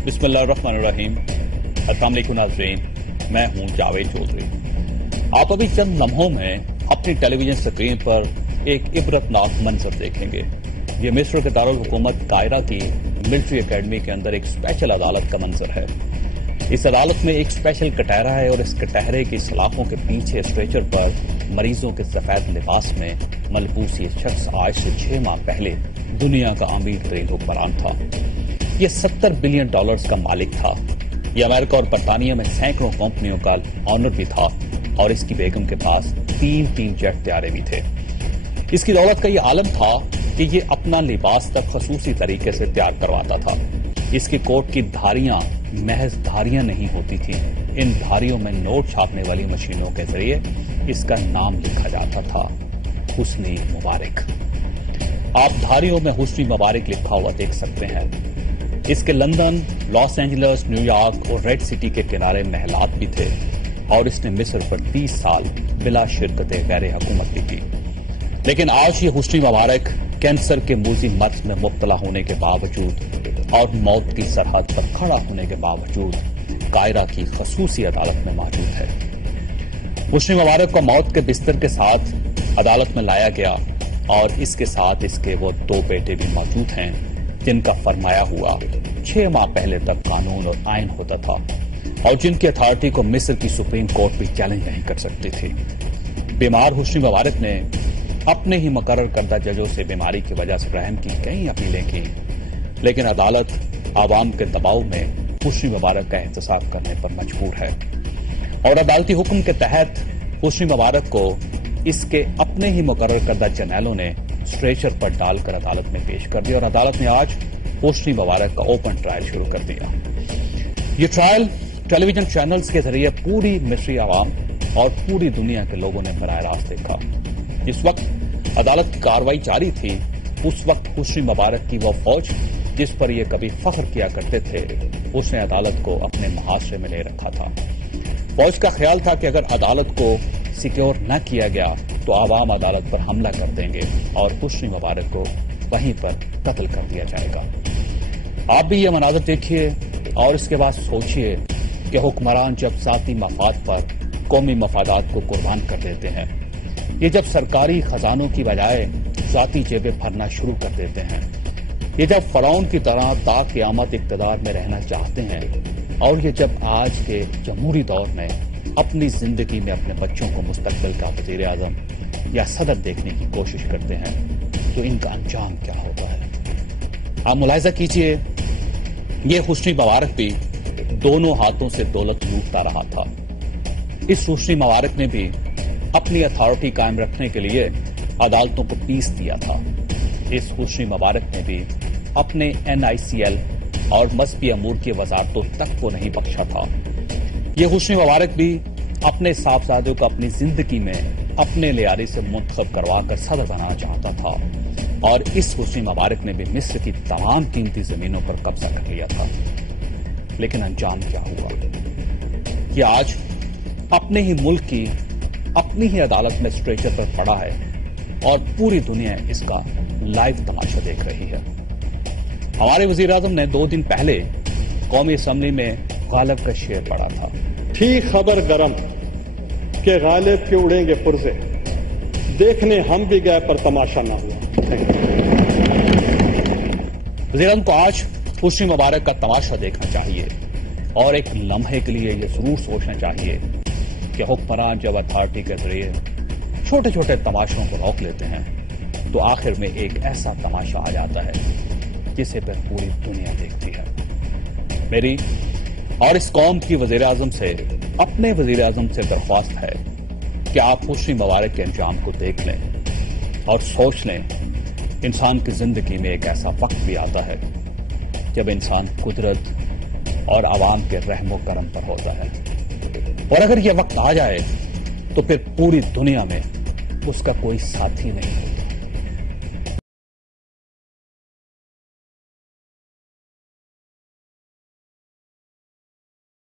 बिस्मिल्लाहिर्रहमानिर्रहीम। अस्सलाम वालेकुम नाज़रीन, मैं हूं जावेद चौधरी। आप अभी चंद लम्हों में अपनी टेलीविजन स्क्रीन पर एक इबरतनाक मंजर देखेंगे। ये मिस्र के दारुल हुकूमत कायरा की मिलिट्री एकेडमी के अंदर एक स्पेशल अदालत का मंजर है। इस अदालत में एक स्पेशल कटहरा है और इस कटहरे की सलाखों के पीछे स्ट्रेचर पर मरीजों के सफेद लिबास में मलबूस ये शख्स आज से 6 माह पहले दुनिया का अमीर तरीन हुक्मरान था। ये $70 बिलियन का मालिक था। ये अमेरिका और बरतानिया में सैकड़ों कंपनियों का ऑनर भी था और इसकी बेगम के पास 3 जेट त्यारे भी थे। इसकी दौलत का ये आलम था कि ये अपना लिबास तक खसूसी तरीके से तैयार करवाता था। इसकी कोट की धारियां महज धारियां नहीं होती थी, इन धारियों में नोट छापने वाली मशीनों के जरिए इसका नाम लिखा जाता था, हुस्नी मुबारक। आप धारियों में हुस्नी मुबारक लिखा हुआ देख सकते हैं। इसके लंदन, लॉस एंजलिस, न्यूयॉर्क और रेड सिटी के किनारे महलात भी थे और इसने मिस्र पर 30 साल बिला शिरकत गैर हुकूमत भी की। लेकिन आज ये हुस्नी मुबारक कैंसर के मूजी मर्ज में मुब्तला होने के बावजूद और मौत की सरहद पर खड़ा होने के बावजूद कायरा की खसूसी अदालत में मौजूद है। हुस्नी मुबारक को मौत के बिस्तर के साथ अदालत में लाया गया और इसके साथ इसके वो 2 बेटे भी मौजूद हैं जिनका फरमाया हुआ 6 माह पहले तक कानून और आइन होता था और जिनकी अथॉरिटी को मिस्र की सुप्रीम कोर्ट भी चैलेंज नहीं कर सकती थी। बीमार हुस्नी मुबारक ने अपने ही मुकर्रर करदा जजों से बीमारी की वजह से रहम की कई अपीलें की, लेकिन अदालत आवाम के दबाव में हुस्नी मुबारक का एहतसाब करने पर मजबूर है और अदालती हुक्म के तहत हुस्नी मुबारक को इसके अपने ही मुकर्रर करदा जर्नैलों ने स्ट्रेचर पर डालकर अदालत में पेश कर दिया और अदालत ने आज हुस्नी मुबारक का ओपन ट्रायल शुरू कर दिया। ये ट्रायल टेलीविजन चैनल्स के जरिए पूरी मिस्री आवाम और पूरी दुनिया के लोगों ने बराह रास्त देखा। जिस वक्त अदालत की कार्रवाई जारी थी उस वक्त हुस्नी मुबारक की वो फौज जिस पर ये कभी फख्र किया करते थे, उसने अदालत को अपने मुहासरे में ले रखा था। फौज का ख्याल था कि अगर अदालत को सिक्योर न किया गया तो आवाम अदालत पर हमला कर देंगे और हुस्नी मुबारक को वहीं पर कत्ल कर दिया जाएगा। आप भी ये मनाज़र देखिए और इसके बाद सोचिए कि हुक्मरान जब ज़ाती मफाद पर कौमी मफादात को कुर्बान कर देते हैं, ये जब सरकारी खजानों की बजाय ज़ाती जेबें भरना शुरू कर देते हैं, ये जब फरौन की तरह ता क़यामत इक़्तिदार में रहना चाहते हैं और ये जब आज के जमहूरी दौर में अपनी जिंदगी में अपने बच्चों को मुस्तकबिल का वज़ीर आज़म या सदर देखने की कोशिश करते हैं, तो इनका अंजाम क्या होता है। आप मुलाहिज़ा कीजिए, ये हुस्नी मुबारक भी दोनों हाथों से दौलत लूटता रहा था। इस हुस्नी मुबारक ने भी अपनी अथॉरिटी कायम रखने के लिए अदालतों को पीस दिया था। इस हुस्नी मुबारक ने भी अपने NICL और मज़हबी अमूर की वजारतों तक को नहीं बख्शा था। ये हुस्नी मुबारक भी अपने साहबजादों को अपनी जिंदगी में अपने लियारी से मुंतखब करवाकर सदर बनाना चाहता था और इस हुस्नी मुबारक ने भी मिस्र की तमाम कीमती जमीनों पर कब्जा कर लिया था। लेकिन अंजाम क्या हुआ? ये आज अपने ही मुल्क की अपनी ही अदालत में स्ट्रेचर पर पड़ा है और पूरी दुनिया इसका लाइव तमाशा देख रही है। हमारे वजीर आजम ने 2 दिन पहले कौमी असम्बली में गालिब का शेर पढ़ा था, थी खबर गरम के गालिब के उड़ेंगे पुर्जे, देखने हम भी गए पर तमाशा ना हुआ। वज़ीर आज़म को आज हुस्नी मुबारक का तमाशा देखना चाहिए और एक लम्हे के लिए यह जरूर सोचना चाहिए कि हुक्मरान जब अथॉरिटी के जरिए छोटे छोटे तमाशों को रोक लेते हैं तो आखिर में एक ऐसा तमाशा आ जाता है जिसे पर पूरी दुनिया देखती है। मेरी और इस कौम की वज़ीर आज़म से, अपने वज़ीर आज़म से दरख्वास्त है कि आप हुस्नी मुबारक के अंजाम को देख लें और सोच लें, इंसान की जिंदगी में एक ऐसा वक्त भी आता है जब इंसान कुदरत और आवाम के रहमो करम पर होता है और अगर यह वक्त आ जाए तो फिर पूरी दुनिया में उसका कोई साथी नहीं होता।